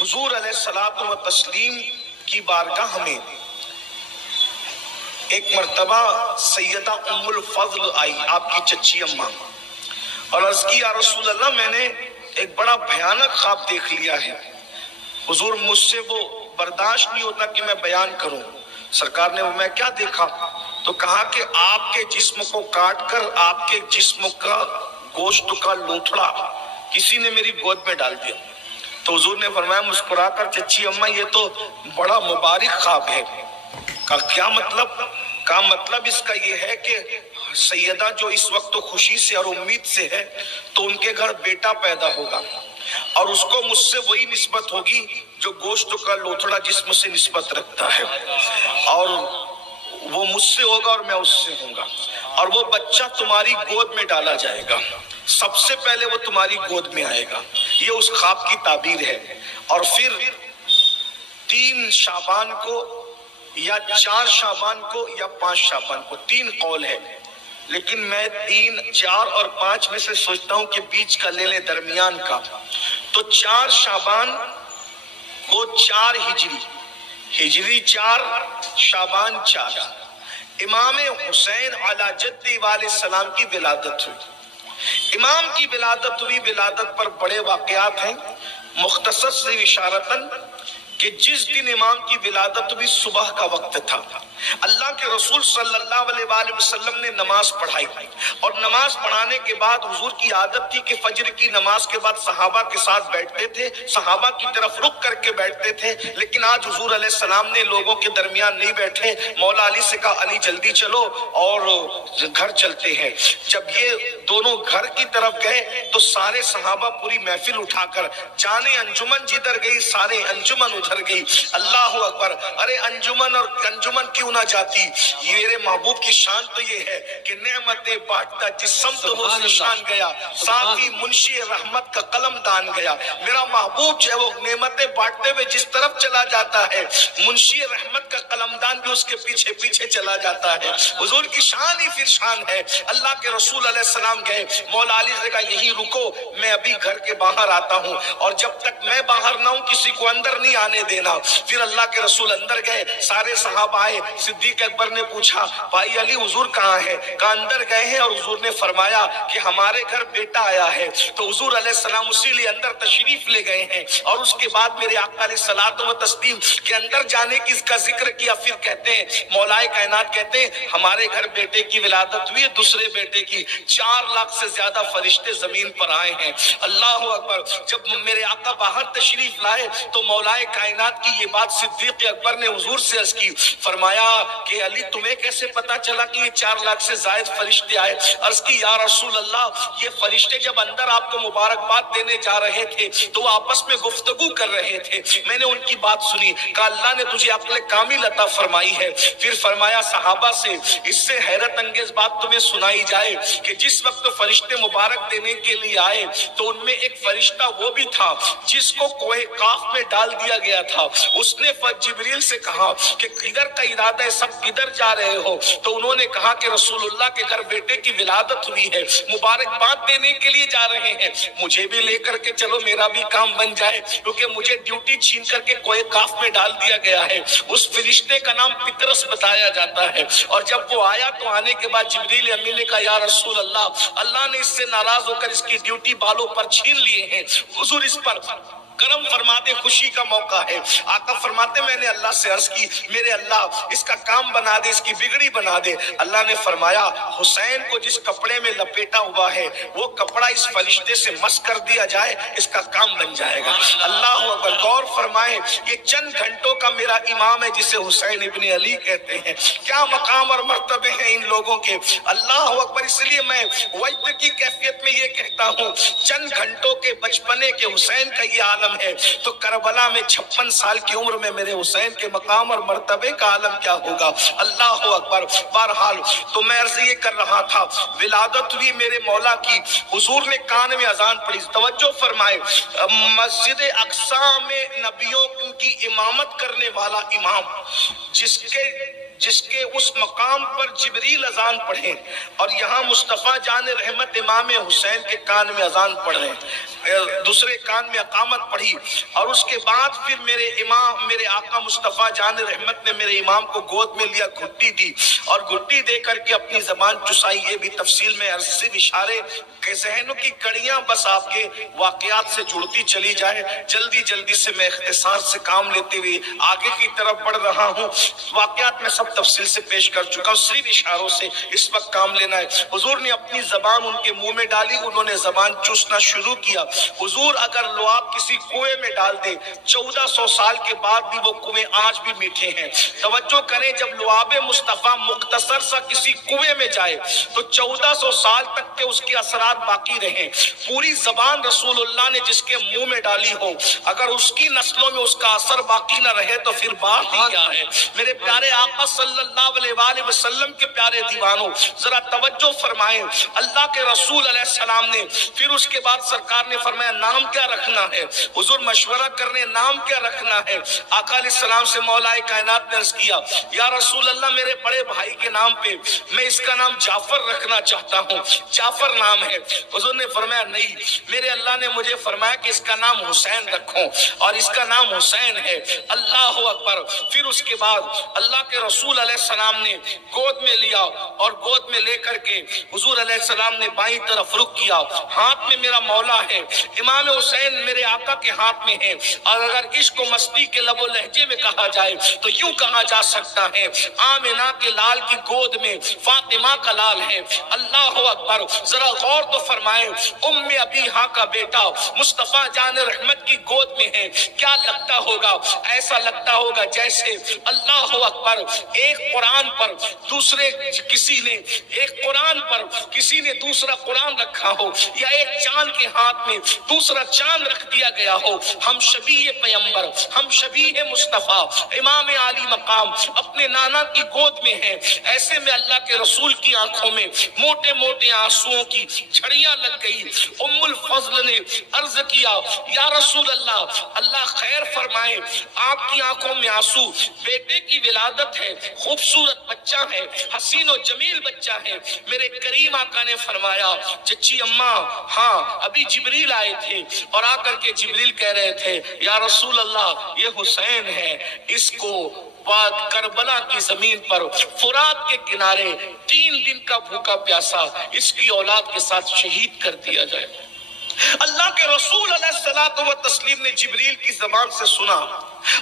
حضور علیہ الصلوۃ و تسلیم کی بارگاہ میں ایک مرتبہ سیدہ ام الفضل آئی، آپ کی چچی اماں، اور عرض کی یا رسول اللہ میں نے ایک بڑا بھیانک خواب دیکھ لیا ہے، حضور مجھ سے وہ برداشت نہیں ہوتا کہ میں بیان کروں۔ سرکار نے میں کیا دیکھا؟ تو کہا کہ آپ کے جسم کو کاٹ کر آپ کے جسم کا گوشت کا لوتھڑا کسی نے میری گود میں ڈال دیا۔ تو حضور نے فرمایا مسکرا کر چچی اماں یہ تو بڑا مبارک خواب ہے۔ کہا کیا مطلب؟ کہا مطلب اس کا یہ ہے کہ سیدہ جو اس وقت تو خوشی سے اور امید سے ہے تو ان کے گھر بیٹا پیدا ہوگا اور اس کو مجھ سے وہی نسبت ہوگی جو گوشت کا لوتھڑا جسم سے نسبت رکھتا ہے، اور وہ مجھ سے ہوگا اور میں اس سے ہوں گا، اور وہ بچہ تمہاری گود میں ڈالا جائے گا، سب سے پہلے وہ تمہاری گود میں آئے گا۔ یہ اس خواب کی تعبیر ہے۔ اور پھر 3 شعبان کو یا 4 شعبان کو یا 5 شعبان کو، 3 قول ہے، لیکن میں 3، 4 اور 5 میں سے سوچتا ہوں کہ بیچ کا لے لیں، درمیان کا۔ تو 4 شعبان کو 4 ہجری 4، شعبان 4، امام حسین علی جدہ علیہ السلام کی ولادت ہوئی۔ امام کی ولادت ہوئی، ولادت پر بڑے واقعات ہیں، مختصر سی اشارتاً کہ جس دن امام کی ولادت ہوئی صبح کا وقت تھا، اللہ کے رسول صلی اللہ علیہ وآلہ وسلم نے نماز پڑھائی، اور نماز پڑھانے کے بعد حضور کی عادت تھی کہ فجر کی نماز کے بعد صحابہ کے ساتھ بیٹھتے تھے، صحابہ کی طرف رخ کر کے بیٹھتے تھے، لیکن آج حضور علیہ السلام نے لوگوں کے درمیان نہیں بیٹھے، مولا علی سے کہا علی جلدی چلو اور گھر چلتے ہیں۔ جب یہ دونوں گھر کی طرف گئے تو سارے صحابہ پوری محفل اٹھا کر جانے انجمن جدھر گئی سارے انجمن ادھر گئی۔ اللہ اکبر! ارے انجمن اور انجمن کیوں نہ جاتی؟ میرے محبوب کی شان تو یہ ہے کہ نعمتیں بانٹتا جس سمت وہ نشان گیا، ساتھ ہی منشی رحمت کا قلم دان گیا۔ میرا محبوب جو ہے وہ نعمتیں بانٹتے ہوئے جس طرف چلا جاتا ہے، منشی رحمت کا قلم دان بھی اس کے پیچھے پیچھے چلا جاتا ہے۔ حضور کی شان ہی پھر شان ہے۔ اللہ کے رسول علیہ السلام گئے، مولا علی سے کہا یہی رکو، میں ابھی گھر کے باہر آتا ہوں، اور جب تک میں باہر نہ ہوں کسی کو اندر نہیں آنے دینا۔ پھر اللہ کے رسول اندر گئے، سارے صحابہ آئے، صدیق اکبر نے پوچھا بھائی علی حضور کہاں ہے؟ کہا اندر گئے ہیں، اور حضور نے فرمایا کہ ہمارے گھر بیٹا آیا ہے۔ تو حضور علیہ السلام اسی لیے اندر تشریف لے گئے ہیں، اور اس کے بعد میرے آقا علیہ الصلوۃ و تسلیم کے اندر جانے کی اس کا ذکر کیا۔ پھر کہتے ہیں مولا کائنات کہتے ہیں ہمارے گھر بیٹے کی ولادت ہوئی، دوسرے بیٹے کی، 4 لاکھ سے زیادہ فرشتے زمین پر آئے ہیں۔ اللہ اکبر! جب میرے آقا باہر تشریف لائے تو مولا کائنات کی یہ بات صدیق اکبر نے حضور سے عرض کی، فرمایا کہ علی تمہیں کیسے پتا چلا کہ یہ 4 لاکھ سے زائد فرشتے آئے؟ عرض کی یا رسول اللہ یہ فرشتے جب اندر آپ کو مبارکباد دینے جا رہے تھے تو وہ آپس میں گفتگو کر رہے تھے، میں نے ان کی بات سنی۔ کہا اللہ نے تجھے عقل کامل عطا فرمائی ہے۔ پھر فرمایا صحابہ سے اس سے حیرت انگیز بات تمہیں سنائی جائے کہ جس وقت فرشتے مبارک دینے کے لیے آئے تو ان میں ایک فرشتہ وہ بھی تھا جس کو کوہ کاف میں ڈال دیا گیا تھا۔ اس نے جبریل سے کہا کہ کدھر کا ارادہ ہے، سب کدھر جا رہے ہو؟ تو انہوں نے کہا کہ رسول اللہ کے گھر بیٹے کی ولادت ہوئی ہے، مبارکباد دینے کے لیے جا رہے ہیں، مجھے بھی لے کر کے چلو، میرا بھی کام بن جائے، کیونکہ مجھے ڈیوٹی چھین کر کے کوہ کاف میں ڈال دیا گیا ہے۔ اس فرشتے کا نام پطرس بتایا جاتا ہے، اور جب وہ آیا تو آنے کے بعد جبریل امین نے کہا یا رسول اللہ نے اس سے ناراض ہو کر اس کی ڈیوٹی بالوں پر چھین لیے ہیں، حضور اس پر کرم فرما دے، خوشی کا موقع ہے۔ آقا فرماتے میں نے اللہ سے عرض کی میرے اللہ اس کا کام بنا دے، اس کی بگڑی بنا دے۔ اللہ نے فرمایا حسین کو جس کپڑے میں لپیٹا ہوا ہے وہ کپڑا اس فرشتے سے مس کر دیا جائے، اس کا کام بن جائے گا۔ اللہ اکبر! غور فرمائیں، یہ چند گھنٹوں کا میرا امام ہے جسے حسین ابن علی کہتے ہیں، کیا مقام اور مرتبے ہیں ان لوگوں کے۔ اللہ اکبر! اس لیے میں وجد کی کیفیت میں یہ کہتا ہوں چند گھنٹوں کے بچپنے کے حسین کا یہ عالم ہے تو کربلا میں 56 سال کی عمر میں میرے حسین کے مقام اور مرتبے کا عالم کیا ہوگا۔ اللہ اکبر! بہرحال تو میں عرض یہ کر رہا تھا، ولادت ہوئی میرے مولا کی، حضور نے کان میں اذان پڑھی، توجہ فرمائے، مسجد اقصی میں نبیوں کی امامت کرنے والا امام، جس کے جس کے اس مقام پر جبریل اذان پڑھیں اور یہاں مصطفیٰ جان رحمت امام حسین کے کان میں اذان پڑھیں، دوسرے کان میں اقامت پڑھی، اور اس کے بعد پھر میرے امام میرے آقا مصطفیٰ جان رحمت نے میرے امام کو گود میں لیا، گھٹی دی اور گھٹی دے کر کے اپنی زبان چسائی۔ یہ بھی تفصیل میں صرف اشارے کہ ذہنوں کی کڑیاں بس آپ کے واقعات سے جڑتی چلی جائے۔ جلدی جلدی سے میں اختصار سے کام لیتے ہوئے آگے کی طرف بڑھ رہا ہوں۔ واقعات میں سب تفصیل سے پیش کر چکا ہوں، صرف اشاروں سے اس وقت کام لینا ہے۔ حضور نے اپنی زبان ان کے منہ میں ڈالی، انہوں نے زبان چوسنا شروع کیا۔ حضور اگر لعاب کسی کنویں میں ڈال دے 1400 سال کے بعد بھی وہ کنویں آج بھی میٹھے ہیں۔ توجہ کریں، جب لعاب مصطفیٰ مختصر سا کسی کنویں میں جائے تو 1400 سال تک کے اس کے اثرات باقی رہیں۔ پوری زبان رسول اللہ نے جس کے منہ میں ڈالی ہو، اگر اس کی نسلوں میں اس کا اثر باقی نہ رہے تو پھر بات ہی کیا ہے۔ میرے پیارے آقا صلی اللہ علیہ وآلہ وسلم کے پیارے دیوانوں، ذرا توجہ فرمائیں۔ اللہ کے رسول علیہ السلام نے پھر اس کے بعد سرکار نے فرمایا نام کیا رکھنا ہے؟ حضور مشورہ کرنے نام کیا رکھنا ہے؟ آقا علیہ السلام سے مولا کائنات نے عرض کیا یا رسول اللہ میرے بڑے بھائی کے نام پہ میں اس کا نام جعفر رکھنا چاہتا ہوں، جعفر نام ہے۔ حضور نے فرمایا نہیں، میرے اللہ نے مجھے فرمایا کہ اس کا نام حسین رکھو اور اس کا نام حسین ہے۔ اللہ اکبر۔ پھر اس کے بعد اللہ کے رسول علیہ السلام نے گود میں لیا اور گود میں لے کر کے حضور علیہ السلام نے بائیں طرف رخ کیا، ہاتھ میں میرا مولا ہے، امام حسین میرے آقا کے ہاتھ میں ہے، اور اگر عشق و مستی کے لب و لہجے میں کہا جائے تو یوں کہا جا سکتا ہے آمنہ کے لال کی گود میں فاطمہ کا لال ہے۔ اللہ اکبر۔ ذرا غور تو فرمائیں، ام ابیہا کا بیٹا مصطفیٰ جان رحمت کی گود میں ہے، کیا لگتا ہوگا؟ ایسا لگتا ہوگا جیسے اللہ اکبر ایک قرآن پر دوسرے کسی نے ایک قرآن پر کسی نے دوسرا قرآن رکھا ہو، یا ایک چاند کے ہاتھ میں دوسرا چاند رکھ دیا گیا ہو۔ ہم شبیہ پیغمبر، ہم شبیہ مصطفیٰ امام عالی مقام اپنے نانا کی گود میں ہیں، ایسے میں اللہ کے رسول کی آنکھوں میں موٹے موٹے آنسوؤں کی جھڑیاں لگ گئی۔ ام الفضل نے عرض کیا یا رسول اللہ، اللہ خیر فرمائے، آپ کی آنکھوں میں آنسو، بیٹے کی ولادت ہے، خوبصورت بچہ ہے، حسین و جمیل بچہ ہے۔ میرے کریم آقا نے فرمایا چچی اماں ہاں ابھی جبریل آئے تھے اور آ کر کے جبریل کہہ رہے تھے یا رسول اللہ یہ حسین ہے، اس کو بعد کربلا کی زمین پر فرات کے کنارے 3 دن کا بھوکا پیاسا اس کی اولاد کے ساتھ شہید کر دیا جائے۔ اللہ کے رسول علیہ الصلوۃ والتسلیم نے جبریل کی زبان سے سنا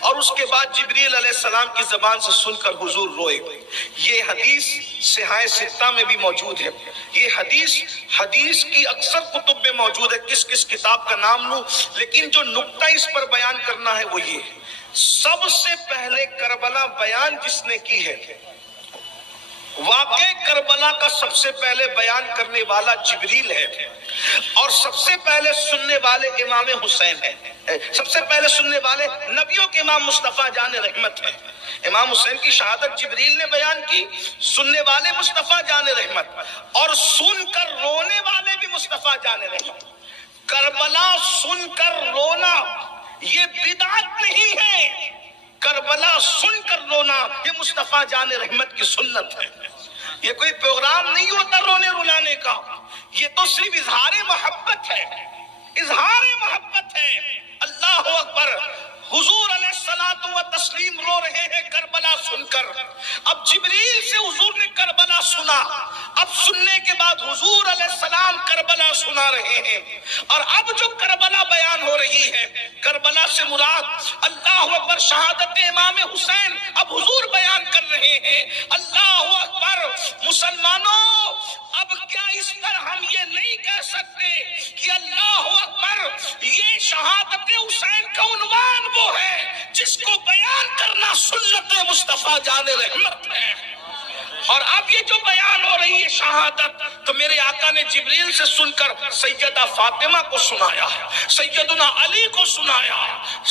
اور اس کے بعد جبریل علیہ السلام کی زبان سے سن کر حضور روئے۔ یہ حدیث صحاح ستہ میں بھی موجود ہے، یہ حدیث کی اکثر کتب میں موجود ہے، کس کس کتاب کا نام لوں، لیکن جو نقطہ اس پر بیان کرنا ہے وہ یہ ہے، سب سے پہلے کربلا بیان جس نے کی ہے، واقع کربلا کا سب سے پہلے بیان کرنے والا جبریل ہے، اور سب سے پہلے سننے والے امام حسین ہیں، سب سے پہلے سننے والے نبیوں کے امام مصطفیٰ جان رحمت ہیں۔ امام حسین کی شہادت جبریل نے بیان کی، سننے والے مصطفیٰ جان رحمت، اور سن کر رونے والے بھی مصطفیٰ جان رحمت۔ کربلا سن کر رونا یہ بدعت نہیں ہے، کربلا سن کر رونا یہ مصطفیٰ جان رحمت کی سنت ہے۔ یہ کوئی پروگرام نہیں ہوتا رونے رلانے کا، یہ تو صرف اظہار محبت ہے، اظہار محبت ہے۔ اللہ اکبر۔ حضور علیہ الصلوۃ والتسلیم رو رہے ہیں کربلا سن کر۔ اب جبریل سے حضور نے کربلا سنا، اب سننے کے بعد حضور علیہ السلام کربلا سنا رہے ہیں، اور اب جو کربلا بیان ہو رہی ہے، کربلا سے مراد اللہ اکبر شہادت امام حسین اب حضور بیان کر رہے ہیں۔ اللہ اکبر۔ مسلمانوں، اب کیا اس پر ہم یہ نہیں کہہ سکتے کہ اللہ اکبر یہ شہادت حسین کا عنوان وہ ہے جس کو بیان کرنا سنت مصطفیٰ جان رحمت ہے؟ اور اب یہ جو بیان ہو رہی ہے شہادت، تو میرے آقا نے جبریل سے سن کر سیدہ فاطمہ کو سنایا، سیدنا علی کو سنایا،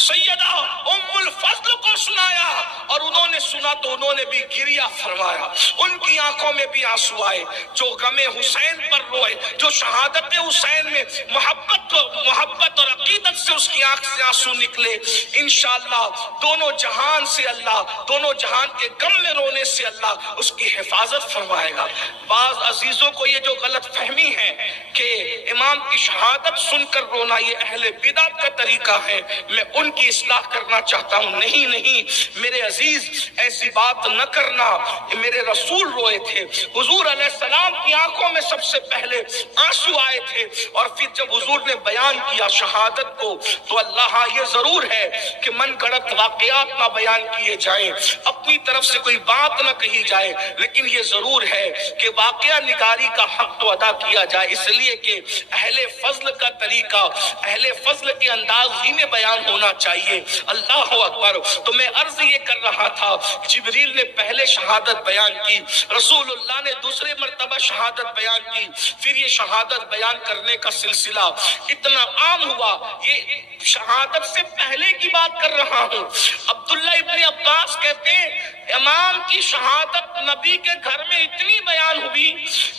سیدہ ام الفضل کو سنایا، اور انہوں نے سنا تو انہوں نے بھی گریہ فرمایا، ان کی آنکھوں میں بھی آنسو آئے، جو غم حسین پر روئے، جو شہادت حسین میں محبت اور عقیدت سے اس کی آنکھ سے آنسو نکلے، انشاءاللہ دونوں جہان سے اللہ، دونوں جہان کے غم میں رونے سے اللہ اس کی حفاظت فرمائے گا۔ بعض عزیزوں کو یہ جو غلط فہمی ہے کہ امام کی شہادت سن کر رونا یہ اہل بدعت کا طریقہ ہے، میں ان کی اصلاح کرنا چاہتا ہوں، نہیں میرے عزیز ایسی بات نہ کرنا۔ میرے رسول روئے تھے، حضور علیہ السلام کی آنکھوں میں سب سے پہلے آنسو آئے تھے، اور پھر جب حضور نے بیان کیا شہادت کو تو اللہ یہ ضرور ہے کہ من گھڑت واقعات نہ بیان کیے جائیں، اپنی طرف سے کوئی بات نہ کہی جائے، لیکن یہ ضرور ہے کہ واقعہ نگاری کا حق تو ادا کیا جائے، اس لیے کہ اہل فضل کا طریقہ، اہل فضل کے انداز ہی میں بیان ہونا چاہیے۔ اللہ اکبر۔ تو میں عرض یہ کر رہا تھا، جبریل نے پہلے شہادت بیان کی، رسول اللہ نے دوسرے مرتبہ شہادت بیان کی، پھر یہ شہادت بیان کرنے کا سلسلہ اتنا عام ہوا۔ یہ شہادت سے پہلے کی بات کر رہا ہوں۔ عبداللہ ابن عباس کہتے ہیں امام کی شہادت نبی کے گھر میں اتنی بیان ہوئی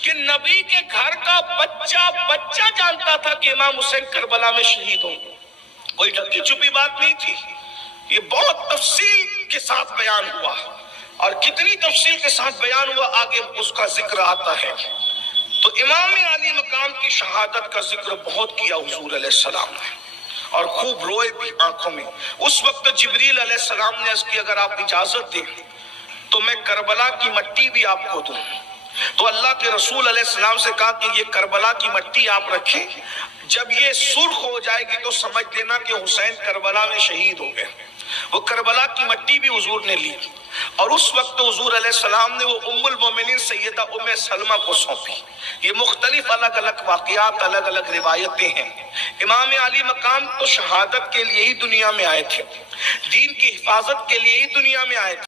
کہ نبی کے گھر کا بچہ جانتا تھا کہ امام حسین کربلا میں شہید ہوں۔ کوئی ڈھکی چھپی بات نہیں تھی، یہ بہت تفصیل کے ساتھ بیان ہوا، اور کتنی تفصیل کے ساتھ بیان ہوا آگے اس کا ذکر آتا ہے۔ تو امام علی مقام کی شہادت کا ذکر بہت کیا حضور علیہ السلام نے، اور خوب روئے بھی آنکھوں میں۔ اس وقت جبریل علیہ السلام نے عرض کی اگر آپ اجازت دیں تو میں کربلا کی مٹی بھی آپ کو دوں۔ تو اللہ کے رسول علیہ السلام سے کہا کہ یہ کربلا کی مٹی آپ رکھیں، جب یہ سرخ ہو جائے گی تو سمجھ لینا کہ حسین کربلا میں شہید ہو گئے۔ وہ کربلا کی مٹی بھی حضور نے لی، اور اس وقت حضور علیہ السلام نے وہ ام المومنین سیدہ ام سلمہ کو سونپی۔ یہ مختلف الگ الگ واقعات، الگ الگ روایتیں ہیں۔ امام علی مقام تو شہادت کے لیے ہی دنیا میں آئے تھے، دین کی حفاظت کے لیے ہی دنیا میں آئے تھے۔